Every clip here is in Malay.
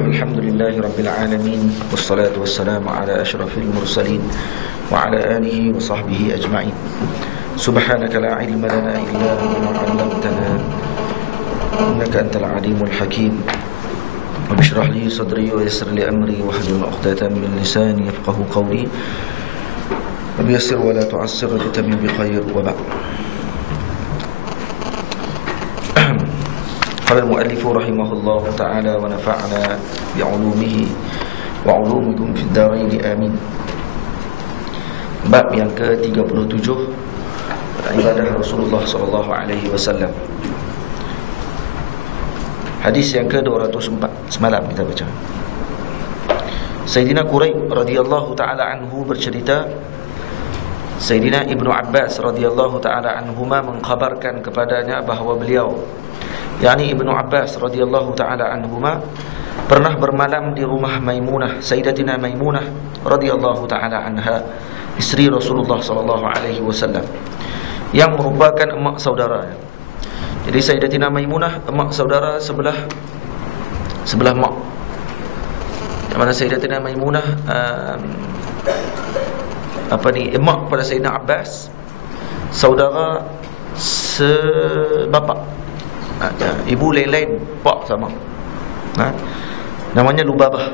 Alhamdulillahi Rabbil Alamin. Wassalatu wassalamu ala ashrafil mursalin wa ala alihi wa sahbihi ajma'in. Subhanaka la ilma lana illa ma 'allamtana innaka antal alimul hakim. Rabbi shrah li sadri wa yassir li amri wahlul 'uqdatam min lisani yafqahu qawli. Rabbi yassir wa la tu'assir waj'alni bi khair wa ba'. Qala al-mu'allif rahimahullah ta'ala wa nafa'ana bi'ulumihi wa 'ulumikum fid dharain amin. Bab yang ke-37, ibadah Rasulullah sallallahu alaihi wasallam. Hadis yang ke-204 semalam kita baca. Sayyidina Quraib radhiyallahu ta'ala anhu bercerita, Sayyidina Ibnu Abbas radhiyallahu ta'ala anhuma mengkhabarkan kepadanya bahawa beliau, yakni Ibnu Abbas radhiyallahu ta'ala anhuma, pernah bermalam di rumah Maimunah, Sayyidatina Maimunah radhiyallahu ta'ala anha, isteri Rasulullah sallallahu alaihi wasallam, yang merupakan emak saudara. Jadi Sayyidatina Maimunah emak saudara sebelah mak. Yang mana Sayyidatina Maimunah emak pada Sayyidina Abbas, saudara sebapak. Ibu lain-lain, pak sama. Namanya Lubabah.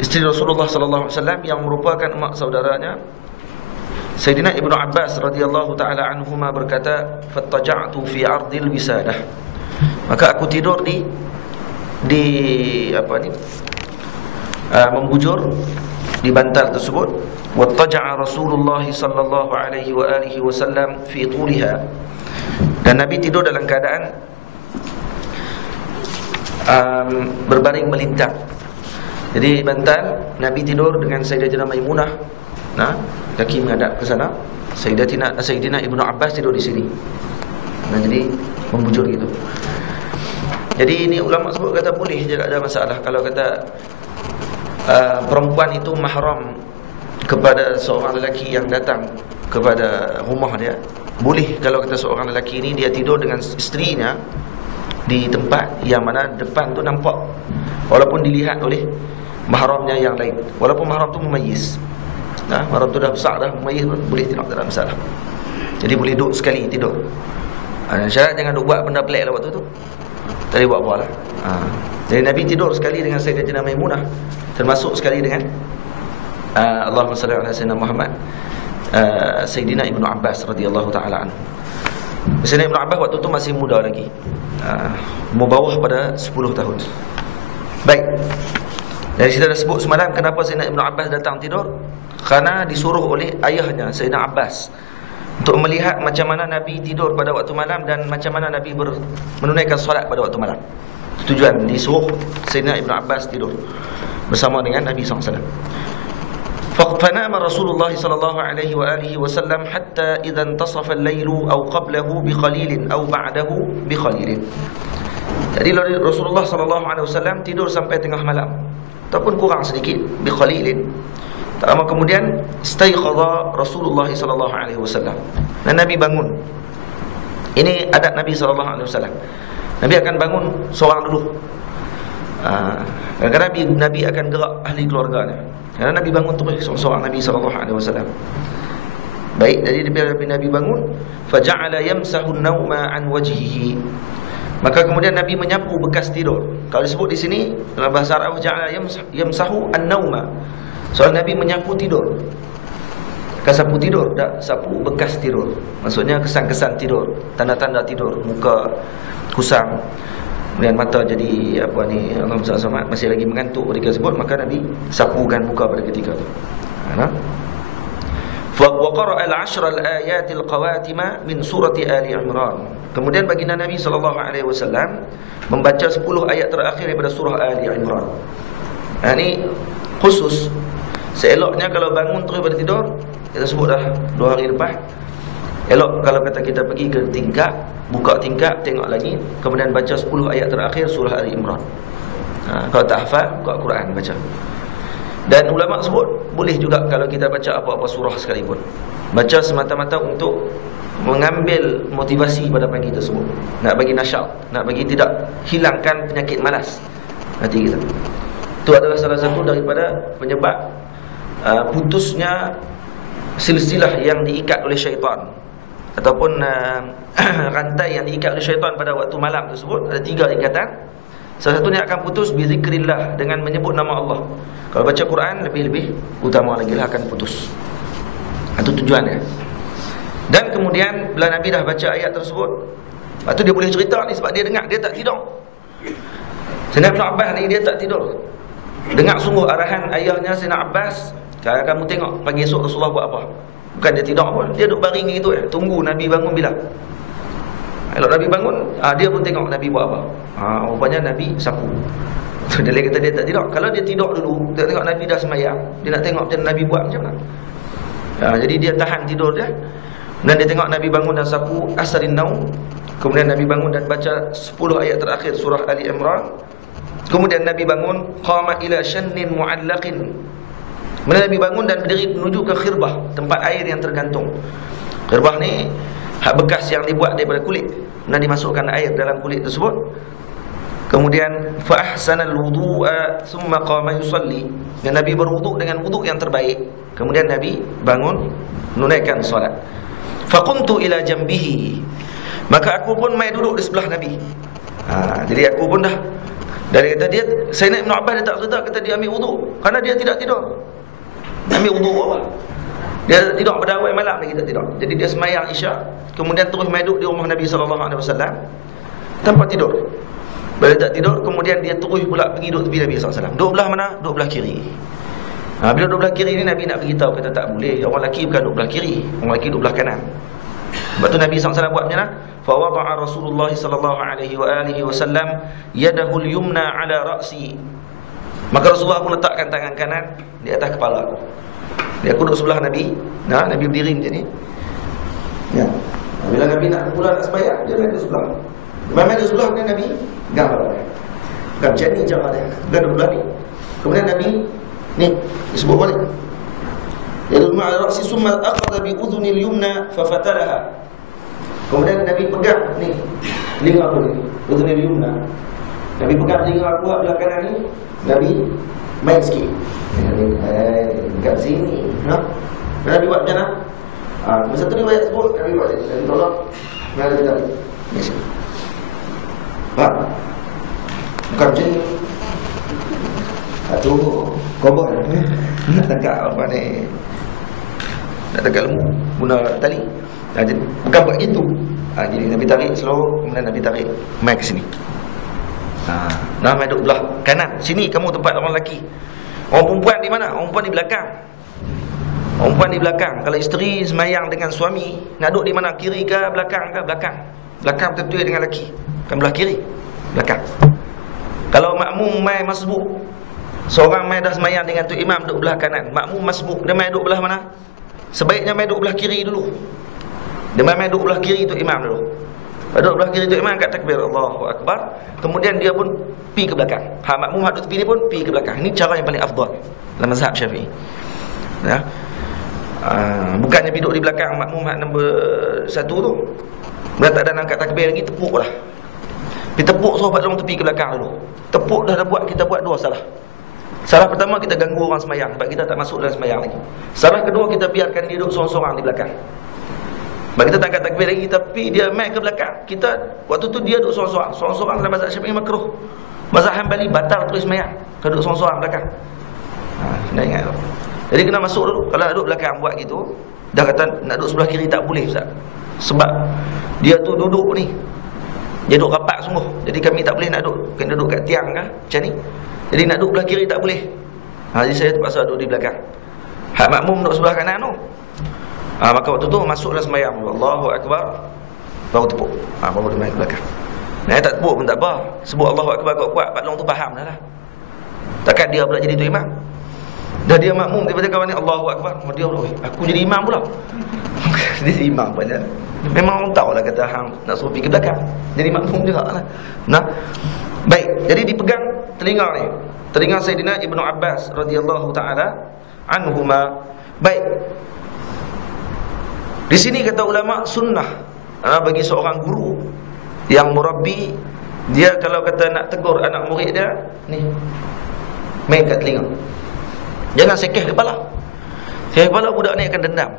Isteri Rasulullah sallallahu alaihi wasallam yang merupakan emak saudaranya. Sayyidina Ibnu Abbas radhiyallahu taala anhuma berkata, "Fattaja'tu fi 'ardil wisadah." Maka aku tidur di membujur di bantal tersebut. Wattaja'a Rasulullah sallallahu alaihi wa alihi wasallam fi tuliha. Dan Nabi tidur dalam keadaan berbaring melintang. Jadi bantal, Nabi tidur dengan Sayyidatina Maimunah, kaki menghadap ke sana. Sayyidina Ibnu Abbas tidur di sini. Jadi membujur gitu. Jadi ini ulama sebut kata boleh, tidak ada masalah kalau kata perempuan itu mahram kepada seorang lelaki yang datang kepada rumah dia. Boleh kalau kata seorang lelaki ini dia tidur dengan isterinya di tempat yang mana depan tu nampak, walaupun dilihat oleh mahramnya yang lain, walaupun mahram tu memayyiz. Mahram tu dah besar dah, memayyiz pun boleh tidur, tak ada masalah. Jadi boleh duduk sekali tidur. Syarat jangan duduk buat benda pelik lah waktu tu. Tak boleh buat apa lah. Jadi Nabi tidur sekali dengan Sayyidatina Maimunah, termasuk sekali dengan Allahumma salli ala Sayyidina Muhammad, Sayyidina Ibnu Abbas radhiyallahu ta'ala anhu. Sayyidina Ibnu Abbas waktu itu masih muda lagi, bawah pada 10 tahun. Baik. Dari kita dah sebut semalam kenapa Sayyidina Ibnu Abbas datang tidur. Kerana disuruh oleh ayahnya Sayyidina Abbas untuk melihat macam mana Nabi tidur pada waktu malam dan macam mana Nabi menunaikan solat pada waktu malam. Tujuan disuruh Sayyidina Ibnu Abbas tidur bersama dengan Nabi SAW. فنام رسول الله صلى الله عليه وآله وسلم حتى إذا انتصف الليل أو قبله بقليل أو بعده بقليل. Jadi Rasulullah sallallahu alaihi wasallam tidur sampai tengah malam ataupun kurang sedikit, biqalilin. Tak lama kemudian istayqadha Rasulullah sallallahu alaihi wasallam. Dan Nabi bangun. Ini adat Nabi sallallahu alaihi wasallam. Nabi akan bangun seorang dulu. Kadang-kadang Nabi akan gerak ahli keluarganya. Karena Nabi bangun terus seorang Nabi sallallahu alaihi wasallam. Baik, jadi bila Nabi bangun, faja'ala yamsahu an-nawma an wajhihi. Maka kemudian Nabi menyapu bekas tidur. Kalau disebut di sini dalam bahasa Arab, ja'ala yamsahu an-nawma. Soalnya Nabi menyapu tidur. Bukan sapu tidur, tak, sapu bekas tidur. Maksudnya kesan-kesan tidur, tanda-tanda tidur, muka kusam, kemudian mata jadi Allah SWT masih lagi mengantuk ketika sebut, maka Nabi sapukan muka pada ketika itu. Wa qara'a al-'ashra al-ayat al-qawatima min surati Ali Imran. Kemudian baginda Nabi sallallahu alaihi wasallam membaca 10 ayat terakhir daripada surah Ali Imran. Ini khusus. Seeloknya kalau bangun terus pada tidur, kita sebut dah 2 hari lepas. Elok kalau kata kita pergi ke tingkap, buka tingkap, tengok lagi, kemudian baca 10 ayat terakhir surah Ali Imran. Kalau tak hafal, buka Quran baca. Dan ulama sebut boleh juga kalau kita baca apa-apa surah sekalipun, baca semata-mata untuk mengambil motivasi pada pagi tersebut, nak bagi nasyat, nak bagi tidak hilangkan penyakit malas hati kita. Itu adalah salah satu daripada penyebab putusnya silsilah yang diikat oleh syaitan, ataupun rantai yang diikat oleh syaitan pada waktu malam tersebut. Ada 3 ikatan. Salah satunya akan putus bizikrillah, dengan menyebut nama Allah. Kalau baca Quran lebih-lebih utama lagi lah akan putus. Itu tujuannya. Dan kemudian bila Nabi dah baca ayat tersebut, lepas tu dia boleh cerita ni sebab dia dengar, dia tak tidur. Sayyidina Ibn Abbas ni dia tak tidur, dengar sungguh arahan ayahnya Sayyidina Abbas, kamu tengok pagi esok Rasulullah buat apa. Bukan dia tidur pun, dia duduk baring gitu tunggu Nabi bangun bila. Kalau Nabi bangun, dia pun tengok Nabi buat apa. Rupanya Nabi sapu. So, dia kata dia tak tidur. Kalau dia tidur dulu, dia tengok Nabi dah sembahyang, dia nak tengok macam Nabi buat macam mana. Jadi dia tahan tidur dia. Dan dia tengok Nabi bangun dan sapu asrin naum. Kemudian Nabi bangun dan baca 10 ayat terakhir surah Ali Imran. Kemudian Nabi bangun, qama ila shannin mu'allaqin. Kemudian Nabi bangun dan berdiri menuju ke khirbah, tempat air yang tergantung. Khirbah ni hak bekas yang dibuat daripada kulit, dan dimasukkan air dalam kulit tersebut. Kemudian fa ahsanal wudu'a thumma qama yusalli. Dan Nabi berwuduk dengan wuduk yang terbaik. Kemudian Nabi bangun menunaikan solat. Faqumtu ila jambihi. Maka aku pun mai duduk di sebelah Nabi. Jadi aku pun dah, dari kata dia, Sayyidina Ibn Abbas dia tak cerita, kata dia ambil wuduk kerana dia tidak tidur. Ambil wuduk apa? Dia tidur pada awal malam ni, kita tidur. Jadi dia sembahyang Isyak, kemudian terus mai duduk di rumah Nabi SAW tanpa tidur. Bila tak tidur, kemudian dia terus pula pergi duduk tepi Nabi SAW. Duduk belah mana? Duduk belah kiri. Bila duduk belah kiri ni, Nabi nak beritahu, kata tak boleh, orang lelaki bukan duduk belah kiri, orang lelaki duduk belah kanan. Sebab tu Nabi SAW buat macam mana? Fa wada'a Rasulullah sallallahu alaihi wa alihi wasallam yadahu al-yumna ala ra'si. Maka Rasulullah pun letakkan tangan kanan di atas kepala aku. Dia aku duduk sebelah Nabi. Nabi berdiri macam ni. Ya. Bila Nabi nak mula nak sembahyang, dia main duduk sebelah. Main duduk sebelah kan Nabi gambar dia. Bukan macam ni cara dia. Dia duduk sebelah ni. Kemudian Nabi ni disebut balik. Yadul ma'ala ra'si summa akhadha bi udhunil yumna fa fatalaha. Kemudian Nabi pegang ni telinga aku ni, udhunil yumna. Nabi pegang telinga aku belah kanan ni, Nabi main sikit. Dekat sini. Nabi buat macam mana? Masa tu riwayat sebut Nabi buat macam ni. Nabi tolong Nabi tadi. Bukan macam ni. Itu kobor. Nak tangkap apa ni? Nak tangkap lembu, guna tali. Jadi bukan buat itu. Jadi Nabi tarik slow, kemudian Nabi tarik mai ke sini. Mai duduk belah kanan. Sini kamu tempat orang lelaki. Orang perempuan di mana? Orang perempuan di belakang. Orang perempuan di belakang. Kalau isteri sembahyang dengan suami, nak duduk di mana? Kiri ke belakang ke? Belakang. Belakang betul dengan lelaki. Kan belah kiri, belakang. Kalau makmum mai masbuk, seorang mai dah sembahyang dengan tu imam duduk belah kanan, makmum masbuk, dia mai duduk belah mana? Sebaiknya mai duduk belah kiri dulu. Dia mai duduk belah kiri tu imam dulu. Duduk belah kiri tu imam, kat takbir Allahu Akbar, kemudian dia pun pi ke belakang. Makmum hak duduk tepi ni pun pi ke belakang. Ini cara yang paling afdal dalam mazhab Syafi'i. Ya. Bukannya duduk di belakang makmum hak nombor 1 tu. Bila tak ada angkat takbir lagi, tepuklah. Pergi tepuk sahabat orang tepi ke belakang dulu. Tepuk dah buat, kita buat 2 salah. Salah pertama, kita ganggu orang sembahyang sebab kita tak masuk dalam sembahyang lagi. Salah kedua, kita biarkan dia duduk sorang-sorang di belakang. Sebab kita tak angkat takbir lagi, tapi dia main ke belakang. Kita waktu tu dia duduk sorang-sorang. Sorang-sorang dalam mazhab Syafi'i makruh. Mazhab Hanbali batal terus sembahyang kalau duduk sorang-sorang belakang. Kena ingat tu. Jadi kena masuk dulu. Kalau nak duduk belakang buat gitu, dah kata nak duduk sebelah kiri tak boleh Ustaz. Sebab dia tu duduk ni, dia duduk rapat sungguh. Jadi kami tak boleh nak duduk. Kena duduk kat tiang kan, macam ni. Jadi nak duduk belah kiri tak boleh. Jadi saya terpaksa duduk di belakang. Hak makmum duduk sebelah kanan tu. Maka waktu tu masuklah sembahyang, Allahu Akbar, baru tepuk. Baru dia main ke belakang. Nah, tak tepuk pun tak apa. Sebut Allahu Akbar kuat-kuat, Pak Long tu faham dah lah. Takkan dia pula jadi tu imam. Dah dia makmum, dia baca kawan ni Allahu Akbar, dia pula, aku jadi imam pula. Dia jadi imam banyak. Memang orang tahu lah kata hang nak suruh pergi ke belakang, jadi makmum juga lah. Nah, baik, jadi dipegang telinga ni. telinga Sayyidina Ibnu Abbas radhiyallahu taala anhuma. Baik. Di sini kata ulama sunnah bagi seorang guru yang murabbi, dia kalau kata nak tegur anak murid dia, ni main kat telinga. Jangan sekeh kepala. Sekeh kepala budak ni akan dendam.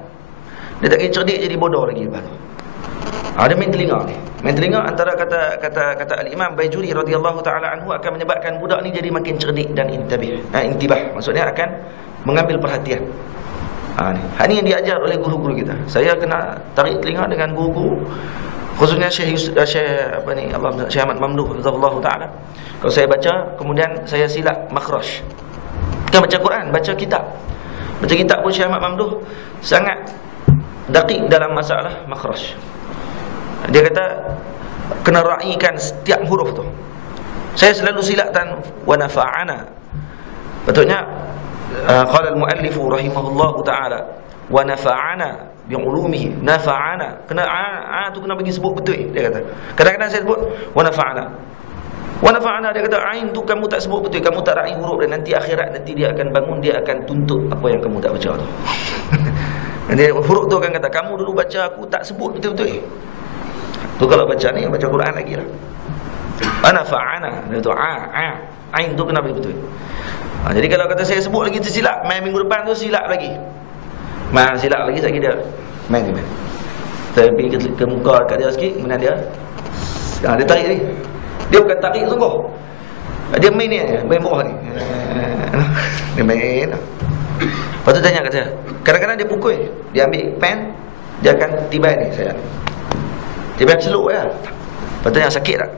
Dia tak kira cerdik jadi bodoh lagi kepala. Dia main telinga ni. Main telinga antara kata Al-Imam Baijuri radhiyallahu taala anhu akan menyebabkan budak ni jadi makin cerdik dan intibah. Maksudnya akan mengambil perhatian. Ini yang diajar oleh guru-guru kita. Saya kena tarik telinga dengan guru-guru, khususnya Syekh Ahmad Mamduh radhiyallahu taala. Kalau saya baca, kemudian saya silap makhraj. Kita baca Quran, baca kitab. Baca kitab pun Syekh Ahmad Mamduh sangat daqiq dalam masalah makhraj. Dia kata kena raikan setiap huruf tu. Saya selalu silapkan wa nafa'ana. Betulnya qala al-muallif rahimahullahu taala wa nafa'ana bi ulumihi. Nafa'ana, kena tu kena bagi sebut betul dia kata. Kadang-kadang saya sebut wa nafa'ana. Wa nafa'ana, dia kata ain tu kamu tak sebut betul, kamu tak rai huruf, dan nanti akhirat nanti dia akan bangun, dia akan tuntut apa yang kamu tak baca tu. Nanti huruf tu akan kata kamu dulu baca aku tak sebut betul-betul. Tu kalau baca ni, baca Quran lagi lah. Ana fa'ana, dia tu ain tu kena betul. Jadi kalau kata saya sebut lagi tersilap, main minggu depan tu silap lagi. Main silap lagi sekali dia main. Saya pergi ke muka kat dia sikit, kemudian dia tarik ni. Dia bukan tarik sungguh. Dia main ni aja, main bawah ni. Dia main. Lepas tu tanya kat saya. Kadang-kadang dia pukul, dia ambil pen, dia akan tibai ni saya. Tibai celuk ya. Lepas tu tanya sakit tak?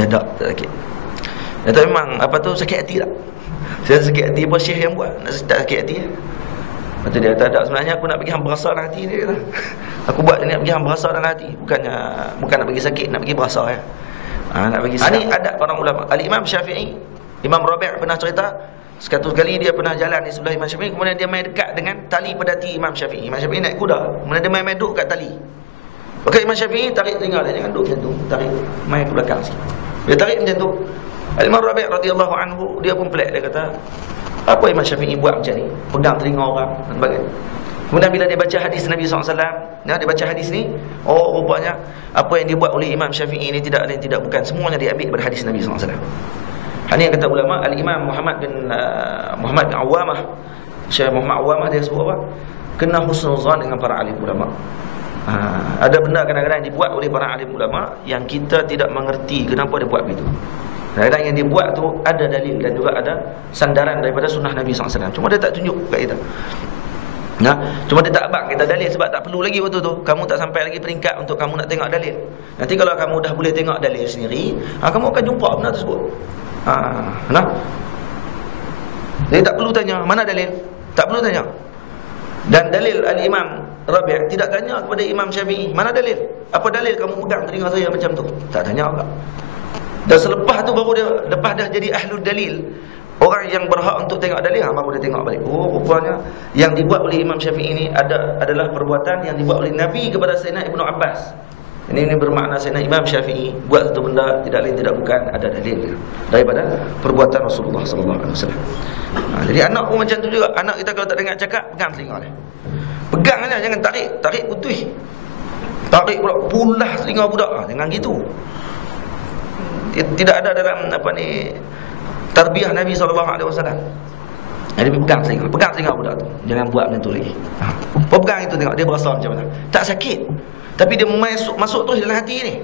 Dia tak sakit. Dia tahu memang apa tu sakit hati tak? Saya sakit hati apa Syekh yang buat? Nak tak sakit hati ya? Lepas tu dia kata tak, sebenarnya aku nak bagi hang berasa dalam hati dia kata. Aku buat ni nak bagi hang berasa dalam hati, bukan nak bagi sakit, nak bagi berasa ya. Nak bagi sedap. Ini adab para ulama. Al-Imam Syafi'i, Imam Rabi' pernah cerita, sekatu kali dia pernah jalan di sebelah Imam Syafi'i, kemudian dia main dekat dengan tali pedati Imam Syafi'i. Imam Syafi'i naik kuda, kemudian dia main duduk kat tali. Maka Imam Syafi'i tarik telinga dia, jangan duduk macam tu, tarik main ke belakang sikit. Dia tarik macam tu. Al-Imam Rabi' radhiyallahu anhu, dia pun pelik, dia kata, apa Imam Syafi'i buat macam ni? Pegang telinga orang dan sebagainya. Kemudian bila dia baca hadis Nabi SAW, dia baca hadis ni, rupanya apa yang dibuat oleh Imam Syafi'i ini tidak lain tidak bukan, semuanya diambil daripada hadis Nabi SAW. Ini yang kata ulama. Al-Imam Muhammad bin Awamah, Syekh Muhammad Awamah, dia sebut apa? Kena husnuzan dengan para alim ulama. Ada benda kadang-kadang dibuat oleh para alim ulama yang kita tidak mengerti kenapa dia buat begitu. Kadang-kadang yang dibuat tu ada dalil dan juga ada sandaran daripada sunnah Nabi SAW. Cuma dia tak tunjuk kat kita. Cuma dia tak abang kita dalil, sebab tak perlu lagi waktu tu. Kamu tak sampai lagi peringkat untuk kamu nak tengok dalil. Nanti kalau kamu dah boleh tengok dalil sendiri, kamu akan jumpa benda tersebut. Jadi tak perlu tanya mana dalil, tak perlu tanya. Dan dalil Al-Imam Rabi' tidak tanya kepada Imam Syafi'i, mana dalil? Apa dalil kamu pegang telinga saya macam tu? Tak tanya pula. Dan selepas tu baru dia, lepas dah jadi ahlul dalil, orang yang berhak untuk tengok dalil, baru dia tengok balik. Rupanya yang dibuat oleh Imam Syafi'i ini adalah perbuatan yang dibuat oleh Nabi kepada Sayyidina Ibnu Abbas. Ini bermakna Sayyidina Imam Syafi'i buat satu benda tidak lain tidak bukan ada dalil daripada perbuatan Rasulullah SAW. Jadi anak pun macam tu juga. Anak kita kalau tak dengar cakap, pegang telinga dia. Pegang aja, jangan tarik putih. Tarik pula pulah telinga budak. Jangan gitu. Tidak ada dalam tarbiyah Nabi SAW. Jadi pegang telinga budak tu. Jangan buat macam tu lagi. Pegang itu, tengok dia berasa macam mana. Tak sakit, tapi dia masuk terus dalam hati ni.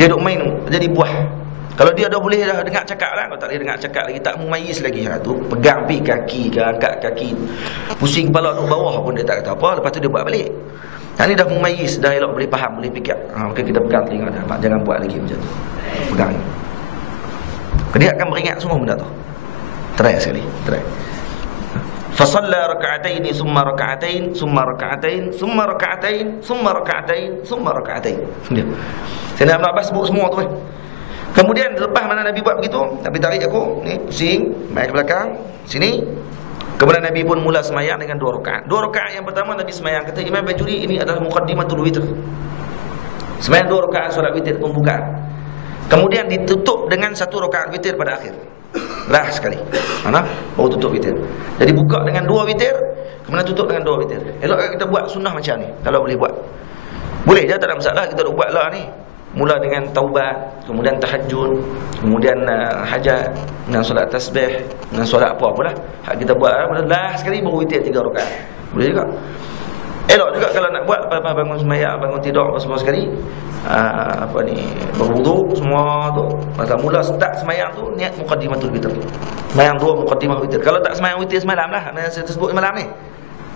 Dia duk main jadi buah. Kalau dia dah boleh dah dengar cakap lah, kalau tak boleh dengar cakap lagi, tak mumayyiz lagi, tu pegang pergi kaki ke, angkat kaki, pusing kepala tu bawah pun dia tak kata apa. Lepas tu dia buat balik. Ni dah mumayyiz, dah elok boleh faham, boleh fikir. Maka kita pegang telinga dah. Jangan buat lagi macam tu. Pegang. Dia akan beringat semua benda tu. Try sekali, try. Fasalla raka'ataini summa raka'atain summa raka'atain summa raka'atain summa raka'atain summa raka'atain. Dia. Sayyidina Ibn Abbas sebut semua tu. Kemudian lepas mana Nabi buat begitu, Nabi tarik aku ni, pusing, mai ke belakang, sini. Kemudian Nabi pun mula semayang dengan 2 rakaat. 2 rakaat yang pertama Nabi semayang, kata Imam Bajuri, ini adalah muqaddimatul witr. Semayang 2 rakaat solat witir pembukaan. Kemudian ditutup dengan 1 rakaat witir pada akhir. Last sekali. Mana? Baru tutup witir. Jadi buka dengan 2 witir, kemudian tutup dengan 2 witir. Elok kita buat sunnah macam ni kalau boleh buat. Boleh je, tak ada masalah, kita buat lah ni. Mula dengan taubat, kemudian tahajud, kemudian hajat, dengan solat tasbih, dengan solat apa-apalah. Hak kita buat last sekali baru witir 3 rakaat. Boleh juga. Elok juga kalau nak buat lepas bangun sembahyang, bangun tidur apa semua sekali, berwuduk semua tu, maka mula start sembahyang tu niat muqaddimatul witr. Sembahyang 2 muqaddimah witr. Kalau tak sembahyang witr semalam lah, yang saya sebut semalam ni.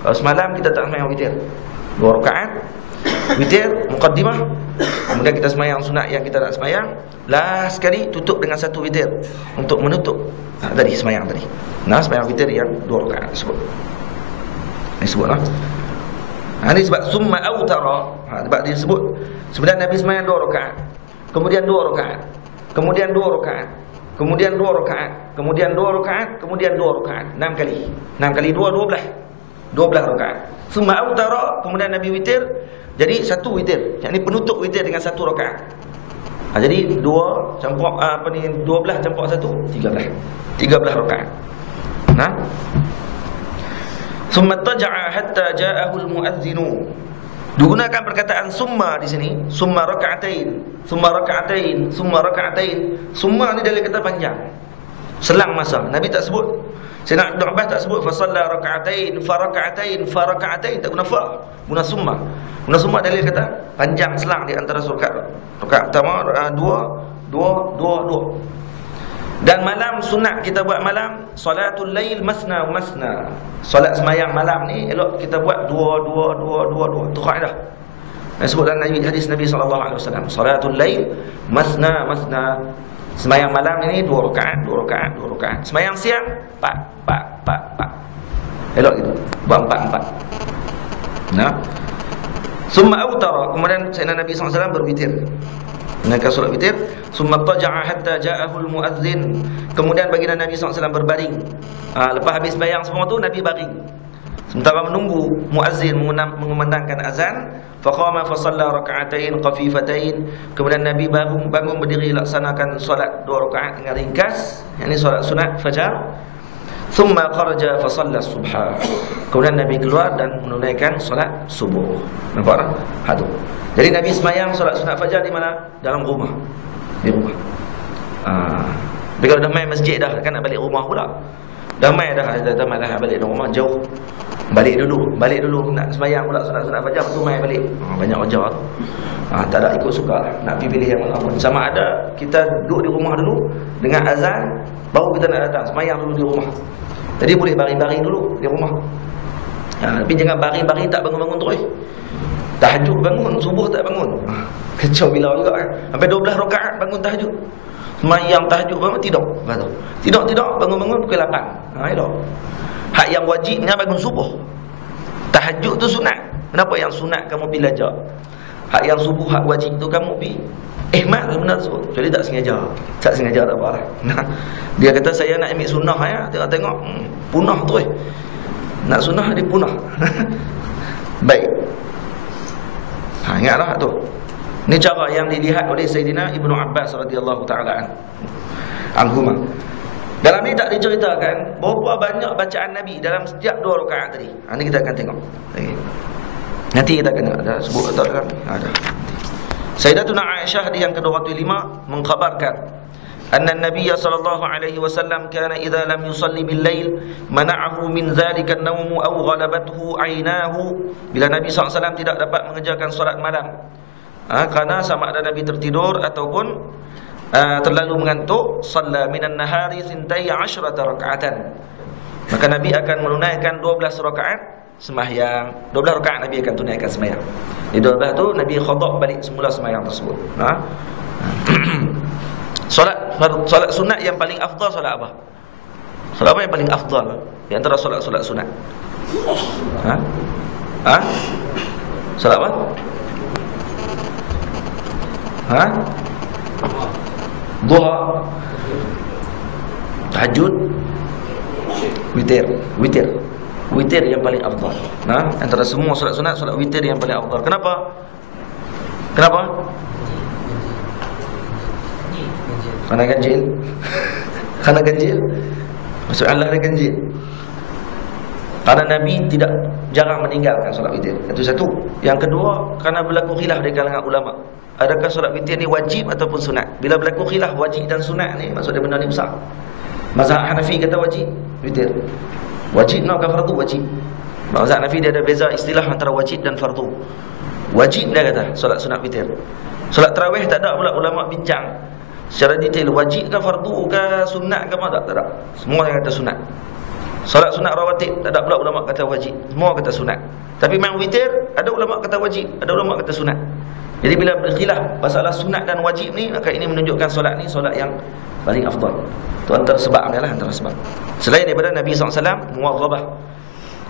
Kalau semalam kita tak sembahyang witr, 2 rakaat witr muqaddimah, kemudian kita sembahyang sunat yang kita nak sembahyang, last sekali tutup dengan 1 witr untuk menutup tadi sembahyang tadi. Nah, sembahyang witr yang 2 rakaat sebut. Ini sebutlah. Ini sebab summa autara. Sebab dia sebut sebenarnya Nabi sembahyang 2 rakaat, kemudian 2 rakaat, kemudian 2 rakaat, kemudian 2 rakaat, kemudian 2 rakaat, kemudian 2 rakaat. 6 kali. 6 kali 2 12. 12 rakaat. Summa autara, kemudian Nabi witir. Jadi 1 witir. Yang ni penutup witir dengan 1 rakaat. Jadi 2 campur 12 campur 1 13. 13 rakaat. Nah. Summa taja'a hatta ja'ahul muadzinu. Digunakan perkataan summa di sini, summa raka'atain, summa raka'atain, summa raka'atain. Summa ni dari kata panjang. Selang masa. Nabi tak sebut. Sayyidina Abdul Abbas tak sebut fa shalla raka'atain, fa raka'atain, fa raka'atain, tak guna fa, guna summa. Guna summa dari kata panjang, selang di antara rakaat. Rakaat pertama 2 2 2 2. Dan malam sunat kita buat malam salatul lail masna masna. Solat sembahyang malam ni elok kita buat 2 2 2 2 2. Tu kaedah. Yang sebut dalam hadis Nabi sallallahu alaihi wasallam, salatul lail masna masna. Sembahyang malam ini 2 rakaat, 2 rakaat, 2 rakaat. Sembahyang siang 4 4 4 4. Elok gitu. Buat 4 4. Nah. Summa autara, kemudian Sayyidina Nabi sallallahu alaihi wasallam berwitir. Naikkan solat witir. Summa taja'a hatta ja'ahul muadzin. Kemudian baginda Nabi SAW berbaring. Lepas habis bayang semua tu Nabi baring. Sementara menunggu muazzin mengumandangkan azan, faqama fa shalla rak'atain khafifatain. Kemudian Nabi bangun berdiri laksanakan solat 2 rakaat dengan ringkas, yakni solat sunat fajar. Thumma kharaja fa shalla subha. Kemudian Nabi keluar dan menunaikan solat subuh. Nampak tak? Ha tu. Jadi Nabi sembahyang solat sunat fajar di mana? Dalam rumah. Di rumah. Tapi kalau dah main masjid dah, kan nak balik rumah pula. Dah main dah malah balik rumah jauh. Balik dulu nak sembahyang pula solat sunat fajar, tu main balik. Banyak wajar tu. Tak ada ikut suka, nak pergi pilih yang mana pun. Sama ada kita duduk di rumah dulu dengan azan, baru kita nak datang sembahyang dulu di rumah. Jadi boleh baring-baring dulu di rumah. Tapi jangan baring-baring tak bangun-bangun terus. Tahajud bangun, subuh tak bangun. Kacau bila juga kan. Sampai 12 rakaat bangun tahajud. Sembahyang tahajud bangun tidur. Tidur bangun-bangun pukul 8. Elok. Hak yang wajibnya bangun subuh. Tahajud tu sunat. Kenapa yang sunat kamu belajar? Hak yang subuh, hak wajib tu kamu pergi ihmat benar tu. Jadi tak sengaja. Tak sengaja tak apa lah. Dia kata saya nak ambil sunnah ya. Tengok punah terus. Nak sunnah dia punah. Baik. Ingatlah tu. Ini cara yang dilihat oleh Sayyidina Ibnu Abbas radhiyallahu taala anhuma. Dalam ni tak diceritakan berapa banyak bacaan Nabi dalam setiap 2 rakaat tadi. Ini kita akan tengok. Nanti kita akan tengok. Ada sebut atau tak? Ada. Sayyidatuna Aisyah di yang ke-25 mengkhabarkan anna Nabiy sallallahu alaihi wasallam kana idza lam yusalli bil lail mana'ahu min dzalika an-nawm aw ghalabathu 'ainahu. Bila Nabi SAW tidak dapat mengerjakan solat malam, kerana sama ada Nabi tertidur ataupun terlalu mengantuk, shalla minan nahari 12 rak'atan. Maka Nabi akan menunaikan 12 rakaat sembahyang. 12 rakaat Nabi akan tunaikan sembahyang. Di 12 tu Nabi khadab balik semula sembahyang tersebut. Solat sunat yang paling afdal solat apa? Solat apa yang paling afdal di antara solat-solat sunat? Solat apa? Duha, tahajud, witir yang paling afdal. Antara semua solat sunat, solat witir yang paling afdal. Kenapa? Kerana ganjil. Kerana ganjil. Maksudnya Allah ada ganjil. Kerana Nabi tidak jarang meninggalkan solat witir. Itu satu. Yang kedua, kerana berlaku khilaf di kalangan ulama. Adakah solat witir ni wajib ataupun sunat? Bila berlaku khilaf wajib dan sunat ni, maksudnya benda ni besar. Mazhab Hanafi kata wajib witir. Wajib nak fardu wajib. Mazhab Hanafi dia ada beza istilah antara wajib dan fardu. Wajib dia kata solat sunat witir. Solat tarawih tak ada pula ulama bincang secara detail wajib ke fardu ke sunat ke apa, tak ada. Semua yang kata sunat. Solat sunat rawatib tak ada pula ulama kata wajib. Semua kata sunat. Tapi memang witir ada ulama kata wajib, ada ulama kata sunat. Jadi bila berkhilaf masalah sunat dan wajib ni, maka ini menunjukkan solat ni solat yang paling afdal. Itu antara sebab dia lah, antara sebab. Selain daripada Nabi SAW muwadzabah,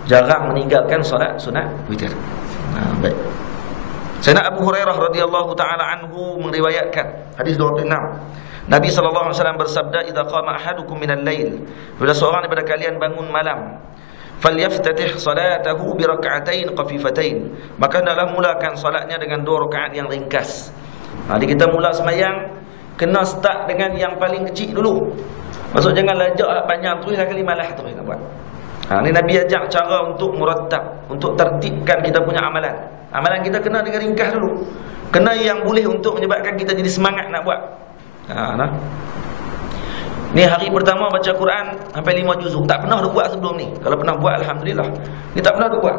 jarang meninggalkan solat sunat witir. Baik. Sayyidina Abu Hurairah radhiyallahu taala anhu meriwayatkan hadis 26. Nabi sallallahu alaihi wasallam bersabda, "Idza qama ahadukum minal lail," bila seorang daripada kalian bangun malam, "Falyaftatih salatahu bi rak'atain khafifatain," maka hendaklah mulakan solatnya dengan 2 rakaat yang ringkas. Jadi kita mula sembahyang kena start dengan yang paling kecil dulu. Maksud jangan lajak panjang terus kali malah terus nak buat. Ni Nabi ajak cara untuk murattab, untuk tertibkan kita punya amalan. Amalan kita kena dengan ringkas dulu. Kena yang boleh untuk menyebabkan kita jadi semangat nak buat. Ni hari pertama baca Quran sampai 5 juzuk. Tak pernah duk buat sebelum ni. Kalau pernah buat alhamdulillah. Ni tak pernah duk buat.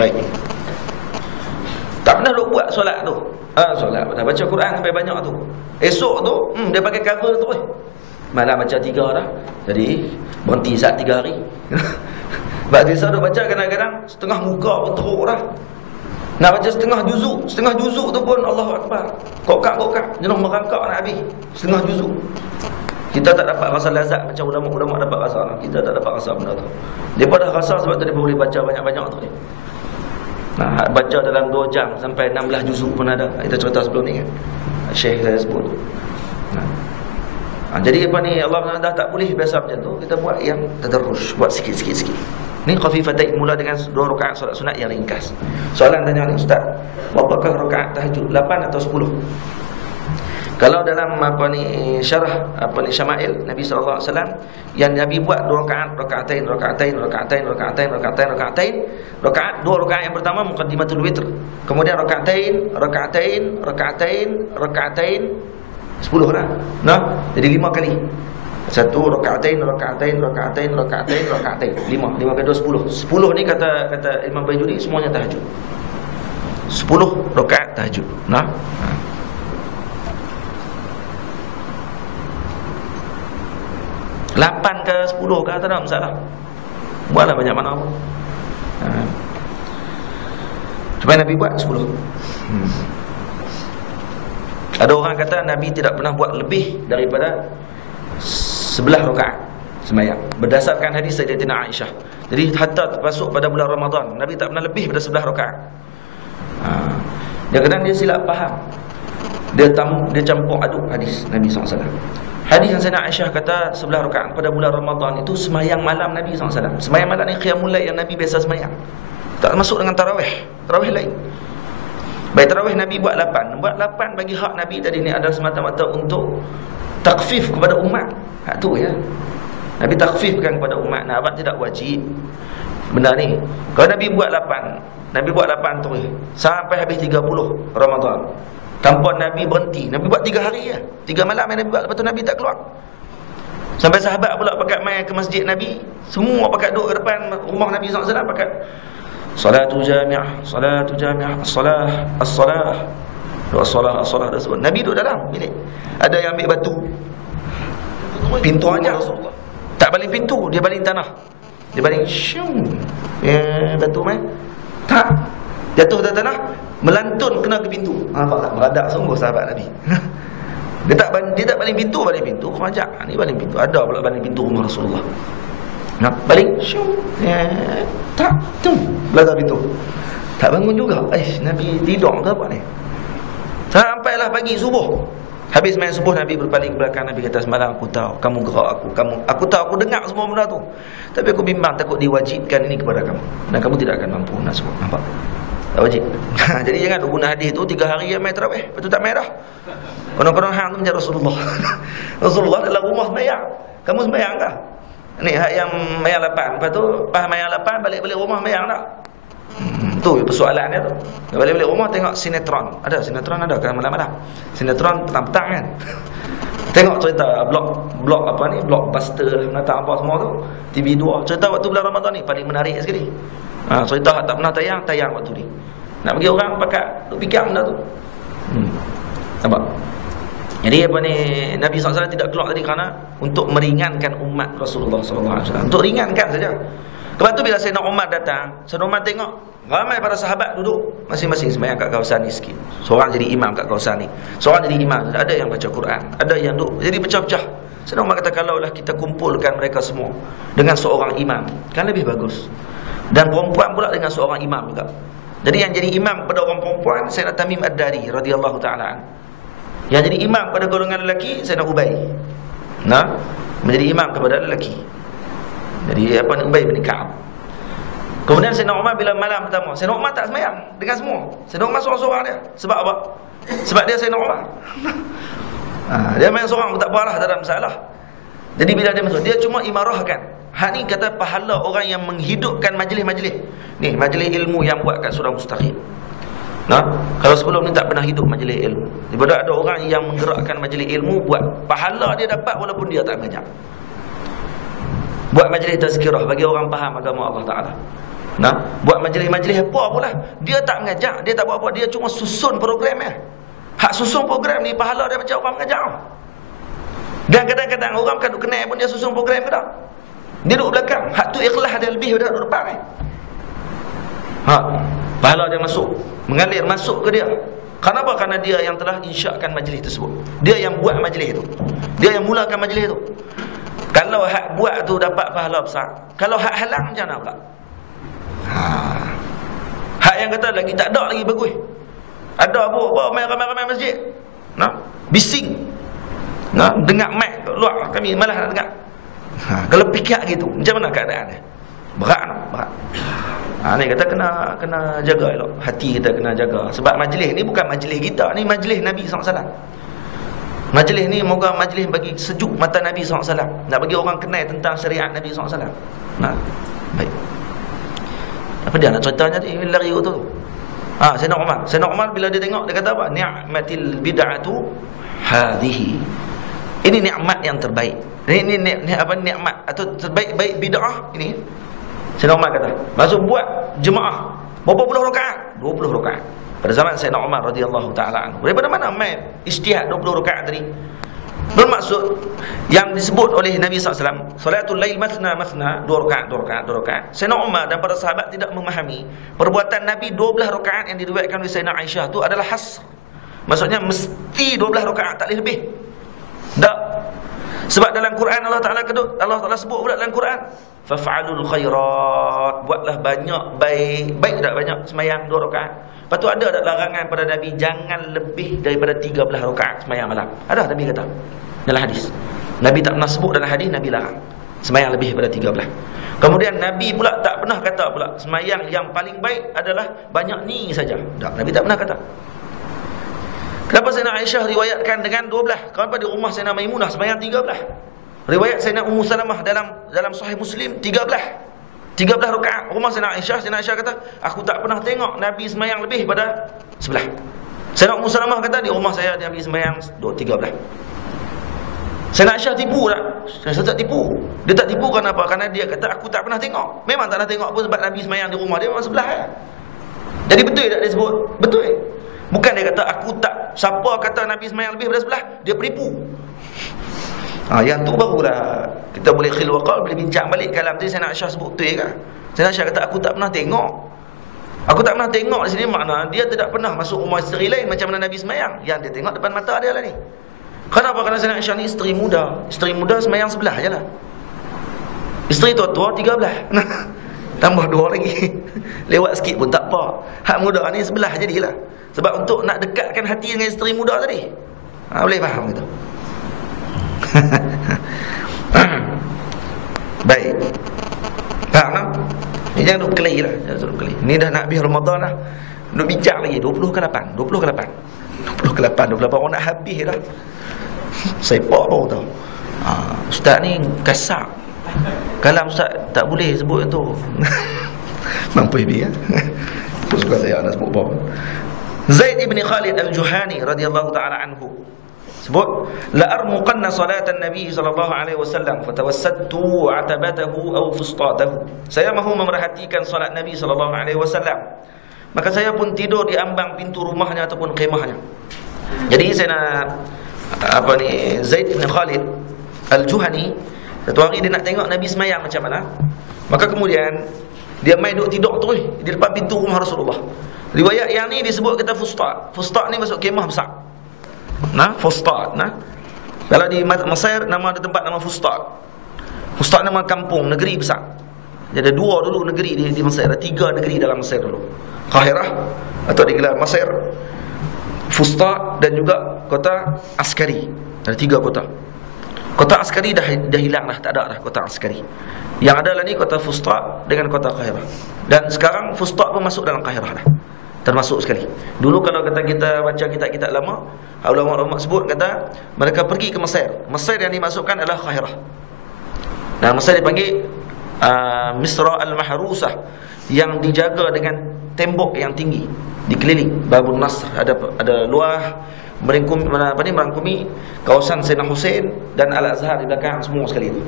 Baik. Tak pernah duk buat solat tu. Solat dah baca Quran sampai banyak tu. Esok tu dia pakai cover tu. Malam baca 3 dah. Jadi berhenti saat 3 hari. Sebab dia selalu baca kadang-kadang setengah muka pun teruk dah. Nak baca setengah juzuk tu pun Allahu Akbar. Kokak jenuh merangkak nak habis setengah juzuk. Kita tak dapat rasa lazat macam ulama-ulama dapat rasa. Kita tak dapat rasa benda tu. Depa dah rasa sebab tu depa boleh baca banyak-banyak tu. Baca dalam 2 jam sampai 16 juzuk pun ada. Kita cerita sebelum ni kan. Syekh saya sebut. Jadi apa ni, Allah dah tak boleh biasa macam tu. Kita buat yang tadarrush, buat sikit-sikit. Ni khafifatain, mula dengan 2 rakaat solat sunat yang ringkas. Soalan tanya ni, Ustaz, berapakah rakaat tahajud? 8 atau 10? Kalau dalam syarah Syama'il Nabi sallallahu alaihi wasallam, yang Nabi buat 2 rakaat, rakaatain. Rakaat 2 rakaat yang pertama muqaddimatul witr. Kemudian rakaatain, 10 dah. Jadi 5 kali. 1 rakaatain. 5 kali 2 10. 10 ni kata Imam Bajuri semuanya tahajud. 10 rakaat tahajud. 8 ke 10 ke tak ada masalah. Buatlah banyak mana pun. Cuma Nabi buat 10. Ada orang kata Nabi tidak pernah buat lebih daripada 11 rakaat sembahyang berdasarkan hadis Sayyidatina Aisyah. Jadi hatta termasuk pada bulan Ramadan Nabi tak pernah lebih daripada 11 rakaat. Kadang-kadang dia silap faham. Dia campur aduk hadis Nabi SAW. Hadis yang Sayyidatina Aisyah kata 11 rakaat pada bulan Ramadan itu sembahyang malam Nabi SAW. Sembahyang malam ni qiyamul lail yang Nabi biasa sembahyang. Tak masuk dengan tarawih. Tarawih lain. Baik, tarawih Nabi buat 8. Buat 8 bagi hak Nabi tadi ni adalah semata-mata untuk takfif kepada umat. Hak tu ya. Nabi takfifkan kepada umat. Nak abad tidak wajib benda ni. Kalau Nabi buat 8, Nabi buat 8 terus sampai habis 30 Ramadan. Tanpa Nabi berhenti. Nabi buat 3 hari ya. 3 malam yang Nabi buat, lepas tu Nabi tak keluar. Sampai sahabat pula pakat main ke masjid Nabi. Semua pakat duduk ke depan rumah Nabi SAW, pakat Salatu jami'ah, as-salah. Nabi duduk dalam bilik. Ada yang ambil batu. Pintu aja Rasulullah. Tak baling pintu, dia baling tanah. Dia baling batu main. Tak. Jatuh ke tanah, melantun kena ke pintu. Nampak tak? Meradak sungguh sahabat Nabi. Dia tak baling pintu, kerajak. Ni baling pintu. Ada pula baling pintu rumah Rasulullah. Baling tak tu belakang pintu. Tak bangun juga. Nabi tidur ke apa ni? Sampailah pagi subuh. Habis main subuh Nabi berpaling ke belakang. Nabi kata, semalam aku tahu kamu gerak aku tahu, aku dengar semua benda tu. Tapi aku bimbang takut diwajibkan ini kepada kamu, dan kamu tidak akan mampu nak sebut. Nampak? Tak wajib. Jadi jangan guna hadis tu 3 hari yang mai tarawih, lepas tu tak mai dah. Konon-konon hang tu macam Rasulullah. Rasulullah dalam rumah sembahyang. Kamu sembahyang dah. Ni hak yang sembahyang 8, lepas tu pas sembahyang 8 balik-balik rumah sembahyang dah. Tu persoalan dia tu. Balik-balik rumah tengok sinetron. Ada sinetron ada kan malam-malam. Sinetron petang-petang kan. Tengok cerita blok apa ni, blockbuster menata apa semua tu. TV2 cerita waktu bulan Ramadan ni paling menarik sekali. Cerita hak tak pernah tayang waktu ni. Nak bagi orang pakat duk fikir benda tu. Nampak? Jadi apa ni, Nabi SAW tidak keluar tadi kerana untuk meringankan umat Rasulullah SAW. Untuk ringankan saja. Lepas tu bila Sayyidina Umar datang, Sayyidina Umar tengok ramai para sahabat duduk masing-masing sembahyang kat kawasan ni sikit. Seorang jadi imam kat kawasan ni, seorang jadi imam. Ada yang baca Quran, ada yang duduk jadi pecah-pecah. Sayyidina Umar kata, kalaulah kita kumpulkan mereka semua dengan seorang imam, kan lebih bagus. Dan perempuan pula dengan seorang imam juga. Jadi yang jadi imam pada orang perempuan Sayyidina Tamim Ad-Dari radhiyallahu taala. Yang jadi imam pada golongan lelaki Sayyidina Ubay. Menjadi imam kepada lelaki. Jadi apa ni, Ubay bin Ka'ab. Kemudian Sayyidina Umar bila malam pertama, Sayyidina Umar tak sembahyang dengan semua. Sayyidina Umar seorang-seorang dia. Sebab apa? Sebab dia Sayyidina Umar. Dia main seorang tak apalah, tak ada masalah. Jadi bila dia masuk, dia cuma imarahkan. Hak ni kata pahala orang yang menghidupkan majlis-majlis. Ni majlis ilmu yang buat kat Surah Mustaqim. Kalau sebelum ni tak pernah hidup majlis ilmu. Daripada ada orang yang menggerakkan majlis ilmu, buat pahala dia dapat walaupun dia tak mengajar. Buat majlis tazkirah bagi orang faham agama Allah Ta'ala. Buat majlis-majlis apa pula. Dia tak mengajar, dia tak buat apa, dia cuma susun program ya. Hak susun program ni pahala dia macam orang mengajar. Dan kadang-kadang orang kan duk kenal pun dia susun program ke tak. Dia duduk belakang. Hak tu ikhlas dia lebih daripada duduk depan ni. Pahala dia masuk, mengalir masuk ke dia. Kenapa? Kerana dia yang telah insyakan majlis tersebut. Dia yang buat majlis itu. Dia yang mulakan majlis itu. Kalau hak buat tu dapat pahala besar, kalau hak halang macam mana pula? Hak yang kata lagi tak ada lagi bagus. Ada apa main ramai-ramai masjid. Bising. Dengar mic luar, kami malah nak dengar. Kalau pikir gitu, macam mana keadaan dia? Berat. Ni kata kena jaga elok. Hati kita kena jaga. Sebab majlis ni bukan majlis kita, ni majlis Nabi SAW. Majlis ni moga majlis bagi sejuk mata Nabi SAW. Nak bagi orang kenal tentang syariat Nabi SAW. Baik. Apa dia nak ceritanya tadi? Lari tu. Sayyidina Umar bila dia tengok, dia kata apa? Ni'matil bid'atu hadhihi. Ini nikmat yang terbaik. Ini apa, nikmat atau terbaik bid'ah ini. Sayyidina Umar kata, maksud buat jemaah berapa puluh rakaat? 20 rakaat. Pada zaman Sayyidina Umar radhiyallahu taala anhu. Daripada mana main ijtihad 20 rakaat tadi? Bermaksud yang disebut oleh Nabi SAW, salatul lail mathna 2 rakaat. Sayyidina Umar dan para sahabat tidak memahami perbuatan Nabi 12 rakaat yang diriwayatkan oleh Sayyidina Aisyah itu adalah hasr. Maksudnya mesti 12 rakaat, tak boleh lebih. Tak. Sebab dalam Quran Allah Ta'ala sebut pula dalam Quran, faf'alul khairat, buatlah banyak baik tak banyak sembahyang 2 rakaat. Lepas tu ada tak larangan pada Nabi, jangan lebih daripada 13 rakaat sembahyang malam. Ada Nabi kata dalam hadis. Nabi tak pernah sebut dalam hadis, Nabi larang sembahyang lebih daripada 13. Kemudian Nabi pula tak pernah kata pula sembahyang yang paling baik adalah banyak ni saja. Tak, Nabi tak pernah kata. Kenapa Sayyidina Aisyah riwayatkan dengan 12? Kenapa di rumah Sayyidina Maimunah sembahyang 13? Riwayat Sayyidina Ummu Salamah dalam Sahih Muslim 13 rakaat. Rumah Sayyidina Aisyah kata, aku tak pernah tengok Nabi sembahyang lebih pada 11. Sayyidina Ummu Salamah kata, di rumah saya Nabi sembahyang 13. Sayyidina Aisyah tipu tak? Saya tak tipu. Dia tak tipu kenapa? Kerana dia kata, aku tak pernah tengok. Memang tak pernah tengok pun sebab Nabi sembahyang di rumah dia memang sebelah ya. Jadi betul tak dia sebut? Betul. Bukan dia kata aku tak, siapa kata Nabi sembahyang lebih daripada sebelah, dia penipu. Yang tu barulah kita boleh khil waqal, boleh bincang balik kalam tadi Sayyidina Aisyah sebut betul ke? Sayyidina Aisyah kata aku tak pernah tengok. Aku tak pernah tengok di sini makna dia tidak pernah masuk rumah isteri lain macam mana Nabi sembahyang. Yang dia tengok depan mata dia lah ni. Kenapa? Kerana Sayyidina Aisyah ni isteri muda. Isteri muda sembahyang sebelah jelah. Isteri tua-tua 13. Tambah 2 lagi. Lewat sikit pun tak apa. Hak muda ni sebelah jadilah. Sebab untuk nak dekatkan hati dengan isteri muda tadi. Boleh faham gitu. Baik. Faham tak? Ni jangan duk berkelahi lah. Ini dah nak habis Ramadan lah. Duk bincang lagi 20 ke 8, 20 ke 8. 20 ke 8, 28 orang nak habis dah. Saya baru tahu. Ustaz ni kasar. Kalau ustaz tak boleh sebut yang tu. Mampu dia. Suka saya nak sebut baru. Zaid ibn Khalid al-Juhani radhiyallahu taala anhu sebut, la armuqanna salatan nabi sallallahu alaihi wasallam fatawassattu atabatahu aw fustatahu. Saya mahu memerhatikan salat nabi sallallahu alaihi wasallam, maka saya pun tidur di ambang pintu rumahnya ataupun kemahnya. Jadi saya nak Zaid bin Khalid al-Juhani, satu hari dia nak tengok nabi semayang macam mana, maka kemudian dia main duduk tidur terus di depan pintu rumah Rasulullah. Riwayat yang ni disebut kata fustat. Fustat ni masuk kemah besar. Fustat. Kalau di Mesir nama ada tempat nama Fustat. Fustat nama kampung, negeri besar. Jadi ada 2 dulu negeri di Mesir, ada 3 negeri dalam Mesir dulu. Qahirah atau digelar Mesir, Fustat dan juga kota Askari. Ada 3 kota. Kota Askari dah hilang dah, tak ada dah kota Askari. Yang ada lah ni kota Fustat dengan kota Qahirah. Dan sekarang Fustat pun masuk dalam Qahirah dah. Termasuk sekali. Dulu kalau kata kita baca kitab-kitab lama, ulama-ulama sebut kata mereka pergi ke Mesir. Mesir yang dimasukkan adalah Qahirah. Nah, Mesir dipanggil Misra al-Mahrusah, yang dijaga dengan tembok yang tinggi, dikeliling Babun Nasr, ada luah merangkumi kawasan Sayyidina Hussein dan Al-Azhar di belakang semua sekali itu.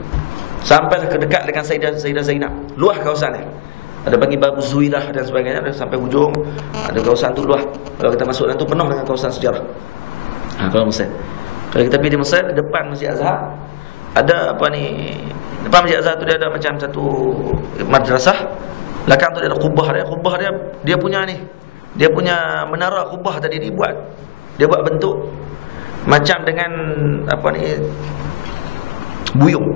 Sampai ke dekat dengan Sayyidah Zainab. Luah kawasannya. Ada bagi Babu Zuilah dan sebagainya, ada sampai hujung. Ada kawasan tu luah. Kalau kita masuk dalam tu penuh dengan kawasan sejarah. Kalau Mesir. Kalau kita pergi di Mesir, depan Masjid Azhar ada depan Masjid Azhar tu dia ada macam satu madrasah. Belakang tu dia ada kubah dia. Kubah dia punya ni. Dia punya menara kubah tadi dibuat. Dia buat bentuk macam dengan buyung.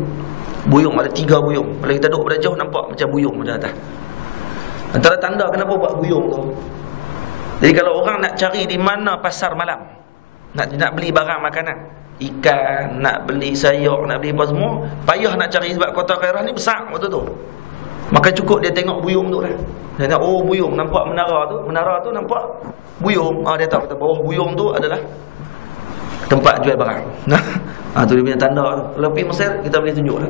Buyung, ada 3 buyung. Kalau kita duduk pada jauh nampak macam buyung macam atas. Antara tanda kenapa buat buyung tu. Jadi kalau orang nak cari di mana pasar malam, nak beli barang makanan, ikan, nak beli sayur, nak beli apa semua, payah nak cari sebab kota Qahirah ni besar waktu tu. Maka cukup dia tengok buyung tu lah. Dia tengok, buyung, nampak menara tu nampak buyung. Dia tahu kata bawah buyung tu adalah tempat jual barang. Tu dia punya tanda tu. Kalau pergi Mesir kita boleh tunjuk lah.